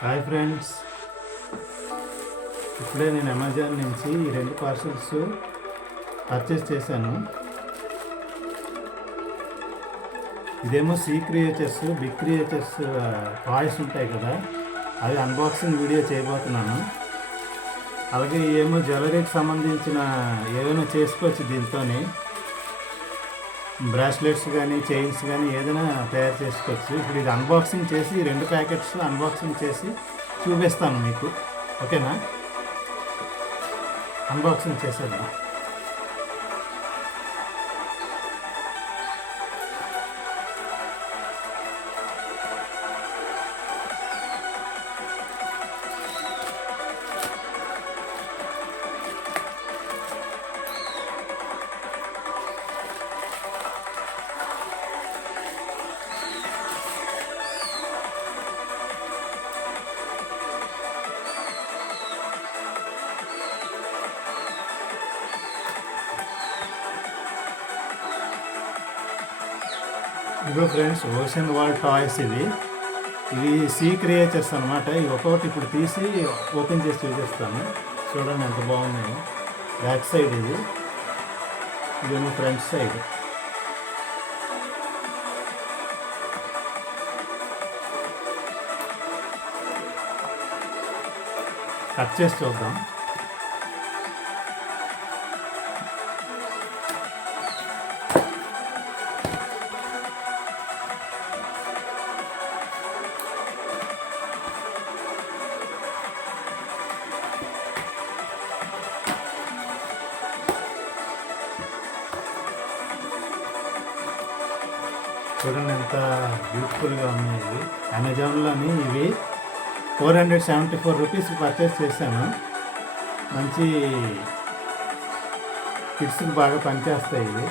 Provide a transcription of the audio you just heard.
Hi friends, ఇప్పుడే నేను Amazon నుంచి ఈ 2 పార్సల్స్ పర్చేస్ చేశాను. ఇదేమో sea creatures, big creatures toys ఉంటాయి కదా, అవి అన్బాక్సింగ్ వీడియో చేయబోతున్నాను. అలాగే ఏమో జ్యువెలరీకి సంబంధించిన ఏదైనా చేసుకోవచ్చు దీంతో. బ్రాస్లెట్స్ కానీ చైన్స్ కానీ ఏదైనా తయారు చేసుకోవచ్చు. ఇప్పుడు ఇది అన్బాక్సింగ్ చేసి 2 ప్యాకెట్స్ అన్బాక్సింగ్ చేసి చూపిస్తాను మీకు. ఓకేనా? అన్బాక్సింగ్ చేసేద్దాం. ఇదిగో ఫ్రెండ్స్, ఓషన్ వరల్డ్ టాయ్స్ ఇవి సీ క్రియేచర్స్ అనమాట. ఇవి ఒక్కొక్కటి ఇప్పుడు తీసి ఓపెన్ చేసి చూపిస్తాను. చూడండి ఎంత బాగున్నాయో. బ్యాక్ సైడ్ ఇదేమో ఫ్రంట్ సైడ్. కట్ చేసి చూద్దాం. చూడండి ఎంత బ్యూటిఫుల్గా ఉన్నాయి. ఇవి అమెజాన్లోని ఇవి 474 రూపీస్ పర్చేస్ చేశాను. మంచి కిడ్స్కి బాగా పనిచేస్తాయి ఇవి.